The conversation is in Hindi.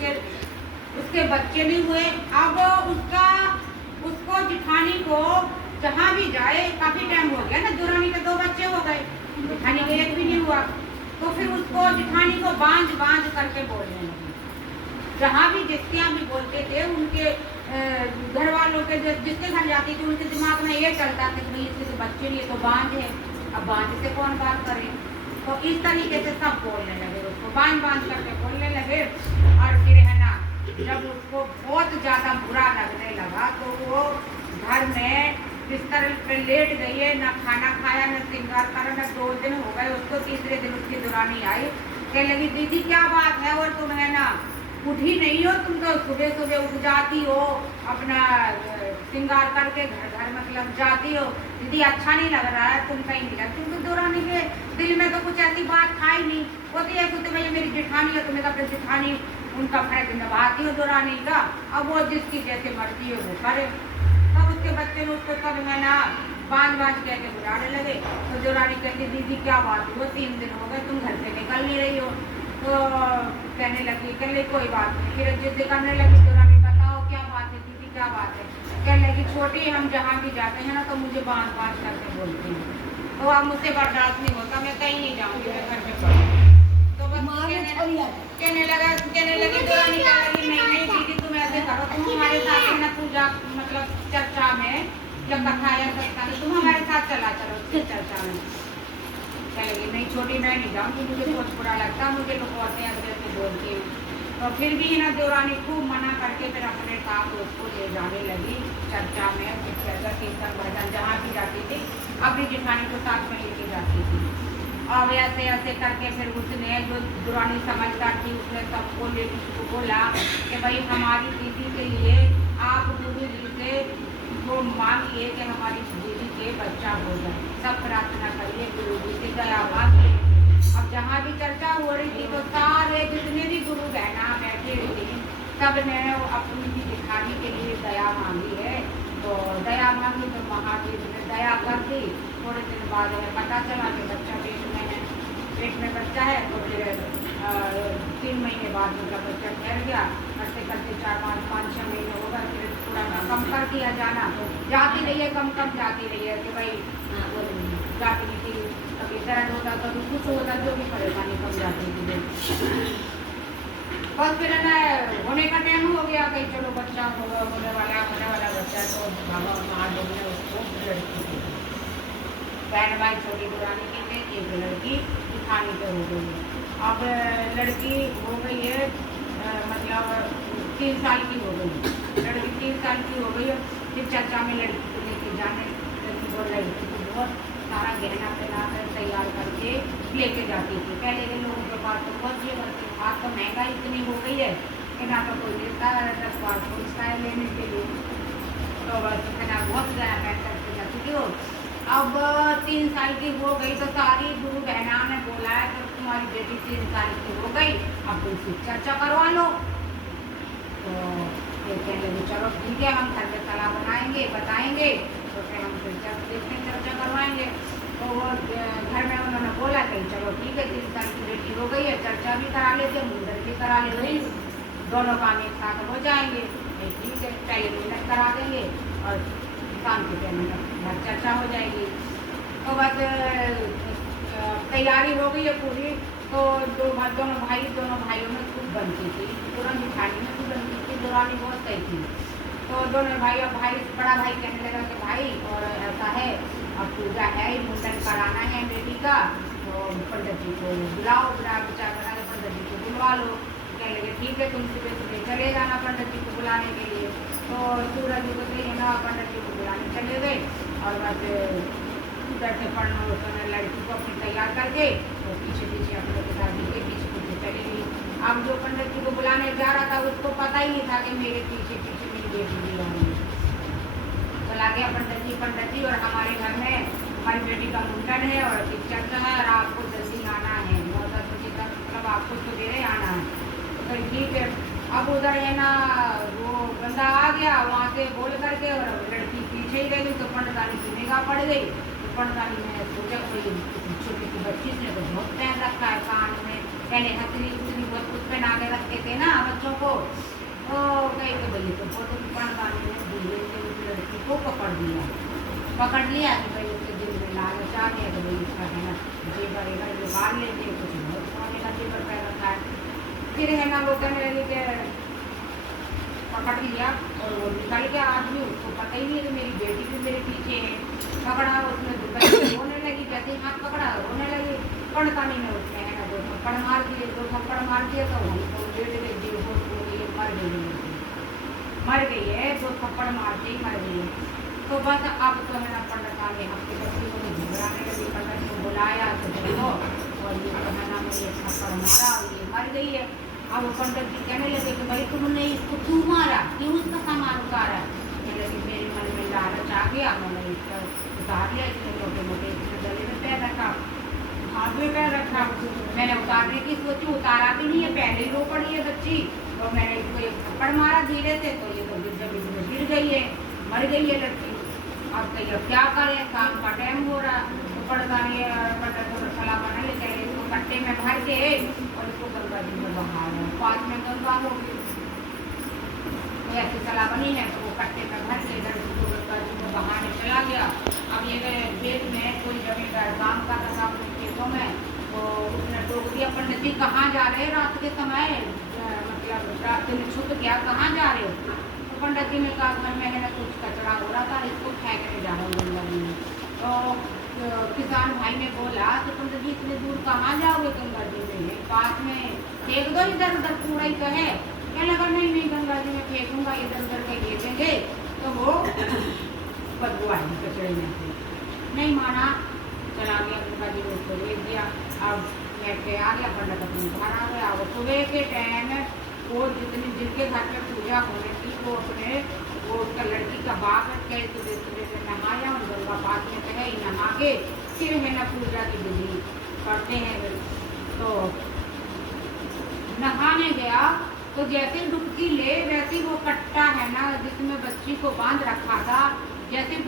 उसके बच्चे नहीं हुए। अब उसको जिठानी को जहाँ भी जाए, काफी टाइम हो गया ना, दुरानी के 2 बच्चे हो गए, जिठानी के 1 भी नहीं हुआ, तो फिर उसको जिठानी को बांझ करके बोलने लगी। जहाँ भी जिसके यहाँ भी बोलते थे, उनके घर वालों के जिसके घर जाती थी उनके दिमाग में ये चलता था कि भाई इसके तो बच्चे नहीं, तो बांझ है, अब बांझ से कौन बात करे। तो इस तरीके से सब बोलने लगे, उसको बांझ करके बोलने लगे। और फिर है ना, जब उसको बहुत ज़्यादा बुरा लगने लगा तो वो घर में बिस्तर पे लेट गई है, ना खाना खाया, ना श्रृंगार करा, ना 2 दिन हो गए उसको। तीसरे दिन उसकी दुरानी आई, कहने लगी दीदी क्या बात है, और तुम है ना उठी नहीं हो, तुम तो सुबह सुबह उठ जाती हो, अपना श्रृंगार करके घर मतलब जाती हो, दीदी अच्छा नहीं लग रहा है, तुम कहीं नहीं जाती। क्योंकि दुरानी के दिल में तो कुछ ऐसी बात था ही नहीं, होती है कुछ भैया मेरी जेठानी है, तुम्हें अपनी जेठानी उनका फर्ज निभाती हो दुरानी का, अब वो जिसकी जैसे मर्जी है वो करे। तब उसके बच्चे ने उसको सब है ना बांझ कह के बुलाने लगे। तो दुरानी कहती दीदी क्या बात हुई, 3 दिन हो गए तुम घर से निकल नहीं रही हो। तो कहने लगी कोई बात नहीं। फिर जिद करने लगी दुरानी, बताओ क्या बात है दीदी, क्या बात है। कहने लगी छोटी हम जहाँ भी जाते हैं ना तो मुझे बांझ करके बोलती हैं, तो अब मुझसे बर्दाश्त नहीं होता, मैं कहीं नहीं जाऊँगी, मैं घर पे पढ़ूँगी। तो बस कहने लगी दुरानी नहीं दीदी तुम ऐसे करो, तुम हमारे साथ है ना पूजा मतलब चर्चा में जब कथा या सत्संग, तुम हमारे साथ चलो चर्चा में। चलेगी नहीं छोटी मैं नहीं जाऊँगी, मुझे बहुत बुरा लगता, मुझे लोग औरतें ऐसे बोलती हैं। तो फिर भी ना दुरानी खूब मना करके फिर अपने साथ उसको ले जाने लगी चर्चा में, कीर्तन भजन जहाँ भी जाती थी अपनी जेठानी को साथ में लेके जाती थी। और ऐसे करके फिर उसने जो दुरानी समझदार थी उसने सबको लेडीज को बोला कि भाई हमारी दीदी के लिए आप गुरु जी से वो मांगिए कि हमारी दीदी के बच्चा हो जाए, सब प्रार्थना करिए गुरु जी से, दया मांगिए। अब जहाँ भी चर्चा हो रही थी तो सारे जितने भी गुरु बहना बैठे हुए थे सब ने अपनी जेठानी के लिए दया मांगी है। तो दया मांगी तो महादेव ने दया कर दी। थोड़े दिन बाद हमें पता चला कि बच्चा पेट में बच्चा है। तो फिर 3 महीने बाद उनका बच्चा ठहर गया। करते 4-5-6 महीने होगा, फिर थोड़ा कम कर दिया जाना, तो जाती रही है कम जाती रही है कि भाई जाती नहीं थी, कभी दर्द होता कभी कुछ होता, जो भी परेशानी कम जाती थी। बस फिर ना होने का टाइम हो गया, कहीं चलो बच्चा होने वाला बच्चा, तो बाबा महादेव ने उसको लड़की दी। बहन भाई छोटी दुरानी की थे, एक लड़की जेठानी पे हो गई है। अब लड़की हो गई है मतलब 3 साल की हो गई, लड़की 3 साल की हो गई है। फिर चर्चा में लड़की को लेके जाने लड़की को बहुत सारा गहना पहना कर तैयार करके लेके जाती थी। पहले के लोगों के पास तो बहुत ये करते, आज तो महंगाई इतनी हो गई है कि ना तो कोई देता है 10 बार सोचता है लेने के लिए, तो बस ना बहुत ज़्यादा पहन करके जाती थी वो। अब 3 साल की हो गई तो सारी गुरु बहना ने बोला है कि तुम्हारी बेटी 3 साल की हो गई, अब तुम इसकी चर्चा करवा लो। तो फिर कहने लगे चलो ठीक है, हम घर पे सलाह बताएंगे, तो फिर हम फिर चर्चा करवाएंगे। तो वो घर में उन्होंने बोला कि चलो ठीक है 3 साल की बेटी हो गई है, चर्चा भी करा लेते, मुंडन भी करा लेते, दोनों काम एक साथ हो जाएंगे। ठीक है, पहले मुंडन करा देंगे और शाम के टाइम चर्चा हो जाएगी। तो बस तैयारी हो गई है पूरी। तो दोनों भाइयों में खूब बनती थी, तुरंत जेठानी में खूब बनती थी, दुरानी बहुत सही थी। तो दोनों भाई बड़ा भाई कहने लगा कि भाई और ऐसा है, अब पूजा है, मुंडन कराना है बेटी का, तो पंडित जी को बुलाओ, विचार बना के पंडित जी को बुलवा लो। कहने लगे ठीक है, तुम सुबह चले जाना पंडित जी को बुलाने के लिए। तो सूरज उगते ही ना पंडित जी को बुलाने चले गए और बस उधर से पढ़ना लड़की को अपनी तैयार करके तो पीछे अपने पिताजी के पीछे चली गई। अब जो पंडित जी को बुलाने जा रहा था उसको पता ही नहीं था कि मेरे पीछे मेरी बेटी भी आ रही है। चला गया पंडित जी और हमारे घर में हमारी बेटी का मुंडन है और चर्चा है और आपको जल्दी आना है, 9-10 बजे तक, मतलब आपको सवेरे आना है। तो ठीक है, अब उधर है ना वो बंदा आ गया वहाँ से बोल करके और लड़की पीछे ही रह गई। तो पंडितानी की निगाह पड़ गई। तो पंडितानी ने सोचा कोई छोटी सी बच्ची ने तो बहुत पहन रखा है कान में, पहले हथनी बहुत कुछ पहना के रखते थे ना बच्चों को, पकड़ लिया कि भाई उसके दिल में लालच आ गया तो भाई इसका है ना जेवर वेवर निकाल लेते हैं, कुछ बहुत सोने का जेवर पहन रखा है। फिर है ना वो कहने लगे कि पकड़ लिया और वो निकल गया आदमी, उसको पता ही नहीं कि मेरी बेटी भी मेरे पीछे है। पकड़ा, उसने दुपहर रोने लगी, जैसे हाथ पकड़ा रोने लगी, पड़तानी में उसने है ना 2 थप्पड़ मार दिए। 2 थप्पड़ मार दिया तो हमको लेट गई, बेहोश हो गई, मर गई है, 2 थप्पड़ मारते ही मर गई है। तो बस अब तो है ना पंडित आ गए, आपके बच्चे को घबराने लगी, पंडित को बुलाया तो देखो और ये तो है ना मुझे थप्पड़ मारा और ये मर गई है। अब पंडित जी कहने लगे कि भाई तुमने इसको क्यों मारा, क्यों इसका सामान उतारा? कहने लगे मेरे मन में लालच आ गया, मैंने इसका उतार लिया, इसने मोटे मोटे इसने गले में पैर रखा, हाथ में पैर रखा, मैंने उतारने की सोची, उतारा भी नहीं है, पहले ही रो पड़ी है बच्ची और मैंने इसको एक थप्पड़ मारा धीरे से तो ये तो गिर गई है, मर गई है लड़की। अब कहिए क्या करें, काम का टाइम हो रहा, तो पड़तानी पंडित को सलाह बना ले चले इसको कट्टे में भर के और इसको गंगा जी में बहा रहे, 5 में गंगा होगी। तो ऐसी सलाह बनी है तो वो कट्टे में भर के इधर उसको गंगा जी में बहाने चला गया। अब ये खेत में कोई जमींदार काम कर रहा था अपने खेतों में, तो उसने टोक दिया, पंडित जी कहाँ जा रहे हैं रात के समय, मतलब रात में छुप गया, कहाँ जा रहे हो? पंडित जी ने कहा घर में है ना कुछ कचरा हो रहा था, इसको फेंकने जा रहा हूँ गंगा जी में। तो किसान भाई ने बोला कि पंडित जी इतने दूर कहाँ जाओगे, गंगा जी में पास में फेंक दो, इधर उधर कूड़ा ही तो है। क्या लगा नहीं गंगा जी में फेंकूंगा, इधर उधर के भेजेंगे तो वो बदबू आएगी कचरे में से। नहीं माना, चला गया गंगा जी में, उसको भेज दिया। अब लेट के आ गया, पंडित अपने घर आ गया। वो सुबह के टाइम वो जिनके घर में पूजा होने थी वो अपने वो उसका लड़की का बाप है, सुबह सुबह से नहाया और गंगा पास में से गई, नहा के फिर है ना पूजा की विधि करते हैं। तो नहाने गया तो जैसे डुबकी ले वैसे वो कट्टा है ना जिसमें बच्ची को बांध रखा था, जैसे